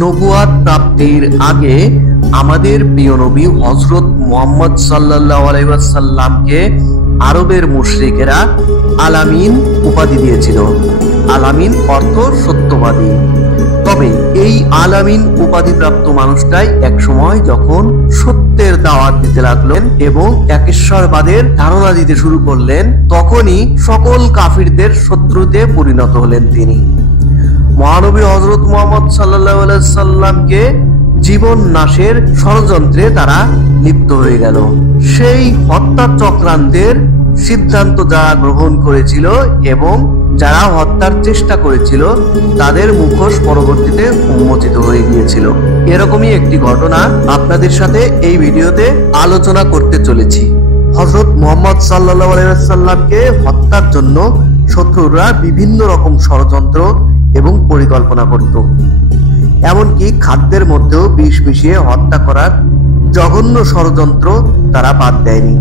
নবুয়াত প্রাপ্তির আগে আমাদের প্রিয় নবী হযরত মুহাম্মদ সাল্লাল্লাহু আলাইহি ওয়াসাল্লামকে আরবের মুশরিকেরা আলামিন উপাধি দিয়েছিল। আলামিন অর্থ সত্যবাদী। তবে এই আলামিন উপাধিপ্রাপ্ত মানুষটাই একসময় যখন সত্যের দাওয়াত দিতে লাগলেন এবং একেশ্বরবাদের ধারণা দিতে শুরু করলেন, তখনই সকল কাফিরদের শত্রুতে পরিণত হলেন তিনি। মহানবী হযরত মুহাম্মদ সাল্লাল্লাহু আলাইহি সাল্লামকে জীবন নাশের ষড়যন্ত্রে তারা লিপ্ত হয়ে গেল। সেই হত্যা চক্রান্তের সিদ্ধান্ত যারা গ্রহণ করেছিল এবং যারা হত্যার চেষ্টা করেছিল তাদের মুখোশ পরবর্তীতে উন্মোচিত হয়ে গিয়েছিল। এরকমই একটি ঘটনা আপনাদের সাথে এই ভিডিওতে আলোচনা করতে চলেছি। হযরত মুহাম্মদ সাল্লাল্লাহু আলাইহি ওয়াসাল্লামকে হত্যার জন্য শত্রুরা বিভিন্ন রকম ষড়যন্ত্র এবং পরিকল্পনা করত। এমনকি খাদ্যের মধ্যেও বিষ মিশিয়ে হত্যা করার জঘন্য ষড়যন্ত্র তারা বাদ দেয়নি।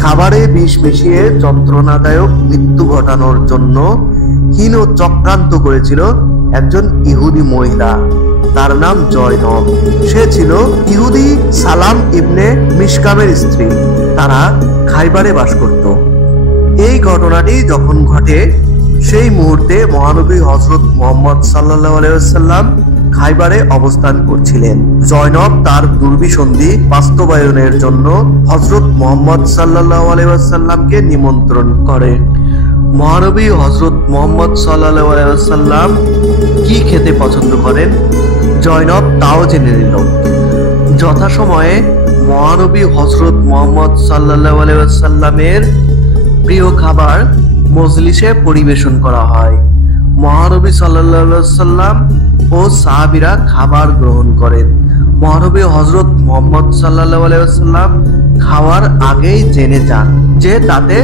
খাবারে বিষ মিশিয়ে যন্ত্রণাদায়ক মৃত্যু ঘটানোর জন্য হীন চক্রান্ত করেছিল একজন ইহুদি মহিলা, তার নাম জয়নব। সে ছিল ইহুদি সালাম ইবনে মিশকামের স্ত্রী। তারা খাইবারে বাস করত। এই ঘটনাটি যখন ঘটে সেই মুহূর্তে মহানবী হযরত মুহাম্মদ সাল্লাল্লাহু আলাইহি ওয়াসাল্লাম খাইবারে অবস্থান করছিলেন। জয়নব তার দুর্বিসন্ধি বাস্তবায়নের জন্য হযরত মুহাম্মদ সাল্লাল্লাহু আলাইহি ওয়াসাল্লামকে নিমন্ত্রণ করে। মহানবী হযরত মুহাম্মদ সাল্লাল্লাহু আলাইহি ওয়াসাল্লাম কি খেতে পছন্দ করেন জয়নব তাও জেনে নিল। যথাসময়ে মহানবী হযরত মুহাম্মদ সাল্লাল্লাহু আলাইহি ওয়াসাল্লামের প্রিয় খাবার মজলিসে পরিবেশন করা হয়। মহানবী সাল্লাল্লাহু আলাইহি ওয়াসাল্লাম ও সাহাবীরা খাবার গ্রহণ করেন। মহানবী হযরত মুহাম্মদ সাল্লাল্লাহু আলাইহি ওয়াসাল্লাম খাওয়ার আগেই জেনে যান যে তাতে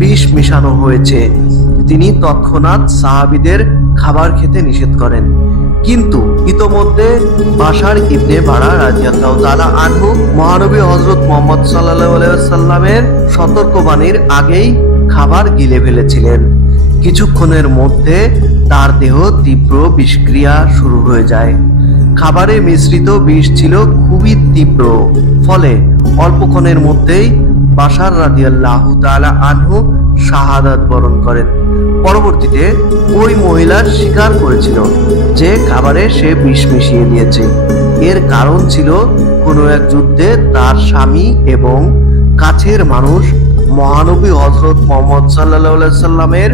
বিষ মিশানো হয়েছে। তিনি তৎক্ষণাৎ সাহাবীদের খাবার খেতে নিষেধ করেন। কিন্তু ইতোমধ্যে বাশার ইবনে বারা রাদিয়াল্লাহু তাআলা আনহু মহানবী হযরত মুহাম্মদ সাল্লাল্লাহু আলাইহি ওয়াসাল্লামের সতর্কবাণীর আগেই খাবার গিলে ফেলেছিলেন। কিছুক্ষণের মধ্যে তার দেহ তীব্র বিষক্রিয়া শুরু হয়ে যায়। খাবারে মিশ্রিত বিষ ছিল খুবই তীব্র, ফলে অল্পক্ষণের মধ্যেই বাশার রাদিয়াল্লাহু তাআলা আনহু শাহাদাত বরণ করেন। পরবর্তীতে ওই মহিলার স্বীকার করেছিল যে খাবারে সে বিষ মিশিয়ে দিয়েছে। এর কারণ ছিল কোনো এক যুদ্ধে তার স্বামী এবং কাছের মানুষ মহানবী হযরত মুহাম্মদ সাল্লাল্লাহু আলাইহি সাল্লামের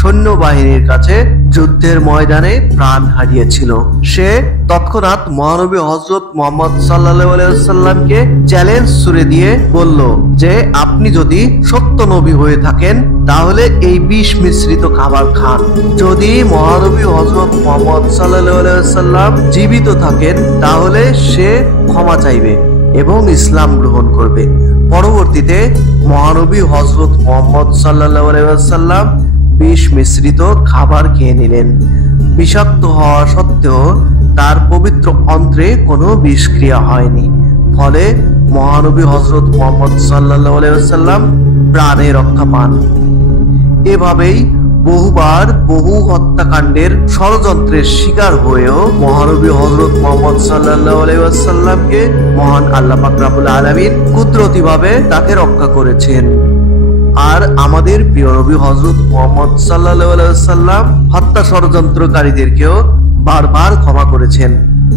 সৈন্যবাহিনীর কাছে যুদ্ধের ময়দানে প্রাণ হারিয়েছিল। সে তৎক্ষণাৎ মহানবী হযরত মুহাম্মদ সাল্লাল্লাহু আলাইহি সাল্লামকে চ্যালেঞ্জ ছুড়ে দিয়ে বলল যে আপনি যদি সত্য নবী হয়ে থাকেন তাহলে এই বিষ মিশ্রিত খাবার খান। যদি মহানবী হযরত মুহাম্মদ সাল্লাল্লাহু আলাইহি সাল্লাম জীবিত থাকেন তাহলে সে ক্ষমা চাইবে এবং ইসলাম গ্রহণ করবে। পরবর্তীতে মহানবী হযরত মুহাম্মদ সাল্লাল্লাহু আলাইহি ওয়াসাল্লাম বিষ মিশ্রিত খাবার খেয়ে নিলেন। বিষাক্ত হওয়া সত্ত্বেও তার পবিত্র অন্ত্রে কোনো বিষক্রিয়া হয়নি, ফলে মহানবী হযরত মুহাম্মদ সাল্লাল্লাহু আলাইহি ওয়াসাল্লাম প্রাণে রক্ষা পান। এভাবেই বহুবার বহু হত্যাকাণ্ডের ষড়যন্ত্রের শিকার হয়েও মহানবী হযরত মুহাম্মদ সাল্লাল্লাহু আলাইহি ওয়াসাল্লামকে মহান আল্লাহ পাক রব্বুল আলামিন কুদরতিভাবে তাকে রক্ষা করেছেন। আর আমাদের প্রিয় নবী হযরত মুহাম্মদ সাল্লাল্লাহু আলাইহি ওয়াসাল্লাম হত্যা ষড়যন্ত্রকারীদেরকেও বারবার ক্ষমা করেছেন।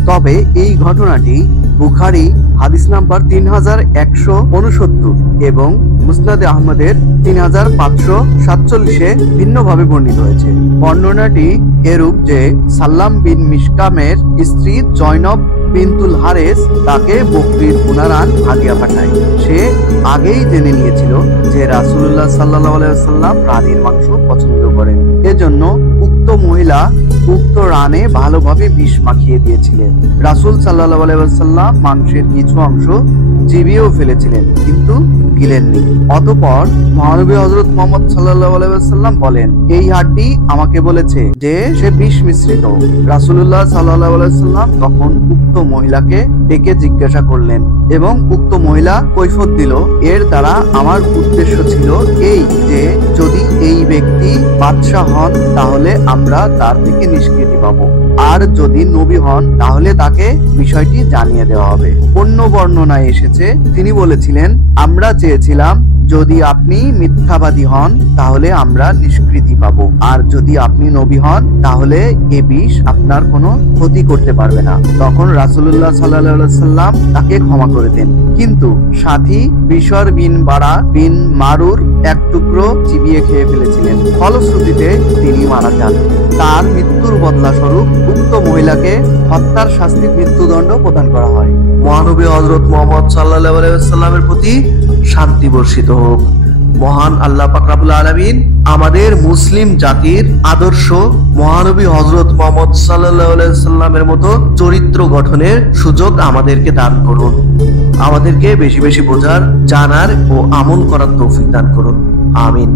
তবে এই ঘটনাটি বুখারী হাদিস নাম্বার 3169 এবং মুসনাদে আহমদের 3547 ভিন্নভাবে বর্ণিত হয়েছে। বর্ণনাটি এরূপ যে সাল্লাম বিন মিশকামের স্ত্রী জয়নব বিনতুল হারেস তাকে বকরির পুনারান হাদিয়া পাঠায়। সে আগেই জেনে নিয়েছিল যে রাসূলুল্লাহ সাল্লাল্লাহু আলাইহি ওয়াসাল্লাম রানীর মাংস পছন্দ করেন। এজন্য উক্ত মহিলা উক্ত রানে ভালোভাবে বিষ মাখিয়ে দিয়েছিলেন। রাসূল সাল্লাল্লাহু আলাইহি ওয়াসাল্লাম মাংসের কিছু অংশ চিবিয়েও ফেলেছিলেন কিন্তু গিলেননি। অতঃপর মহানবী হযরত মুহাম্মদ সাল্লাল্লাহু আলাইহি ওয়াসাল্লাম বলেন, এই হাড্ডি আমাকে বলেছে যে সে বিষ মিশ্রিত। রাসূলুল্লাহ সাল্লাল্লাহু আলাইহি ওয়াসাল্লাম তখন উক্ত মহিলাকে ডেকে জিজ্ঞাসা করলেন এবং উক্ত মহিলা কৈফিয়ত দিল, এর দ্বারা আমার উদ্দেশ্য ছিল এই যে যদি এই ব্যক্তি বাদশাহ হন তাহলে আমরা তার থেকে নিষ্কৃতি পাবো, আর যদি নবী হন তাহলে তাকে বিষয়টি জানিয়ে দেওয়া হবে। অন্য বর্ণনায় এসেছে তিনি বলেছিলেন, আমরা চেয়েছিলাম যদি আপনি মিথ্যাবাদী হন তাহলে আমরা নিষ্কৃতি পাবো, আর যদি আপনি নবী হন তাহলে এ বিষ আপনার কোনো ক্ষতি করতে পারবে না। তখন রাসূলুল্লাহ সাল্লাল্লাহু আলাইহি সাল্লাম তাকে ক্ষমা করে দেন, কিন্তু সাথী বিশর বিন বারা বিন মারুর এক টুকরো চিবিয়ে খেয়ে ফেলেছিলেন, ফলশ্রুতিতে তিনি মারা যান। তার মৃত্যুর বদলা স্বরূপ উক্ত মহিলাকে হত্যার শাস্তি মৃত্যুদণ্ড প্রদান করা হয়। মহানবী হযরত মুহাম্মদ সাল্লাল্লাহু আলাইহি ওয়াসাল্লামের প্রতি শান্তি বর্ষিত হোক। মহান আল্লাহ পাক রব্বুল আলামিন আমাদের মুসলিম জাতির আদর্শ মহানবী হযরত মুহাম্মদ সাল্লাল্লাহু আলাইহি ওয়াসাল্লামের মতো চরিত্র গঠনের সুযোগ আমাদেরকে দান করুন। আমাদেরকে বেশি বেশি বোঝার, জানার ও আমল করার তৌফিক দান করুন। আমিন।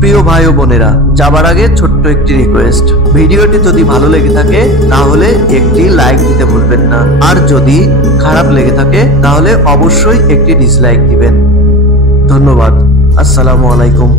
প্রিয় ভাই ও বোনেরা, যাবার আগে ছোট্ট একটি রিকোয়েস্ট, ভিডিওটি যদি ভালো লেগে থাকে তাহলে একটি লাইক দিতে ভুলবেন না, আর যদি খারাপ লেগে থাকে তাহলে অবশ্যই একটি ডিসলাইক দিবেন। ধন্যবাদ। আসসালামু আলাইকুম।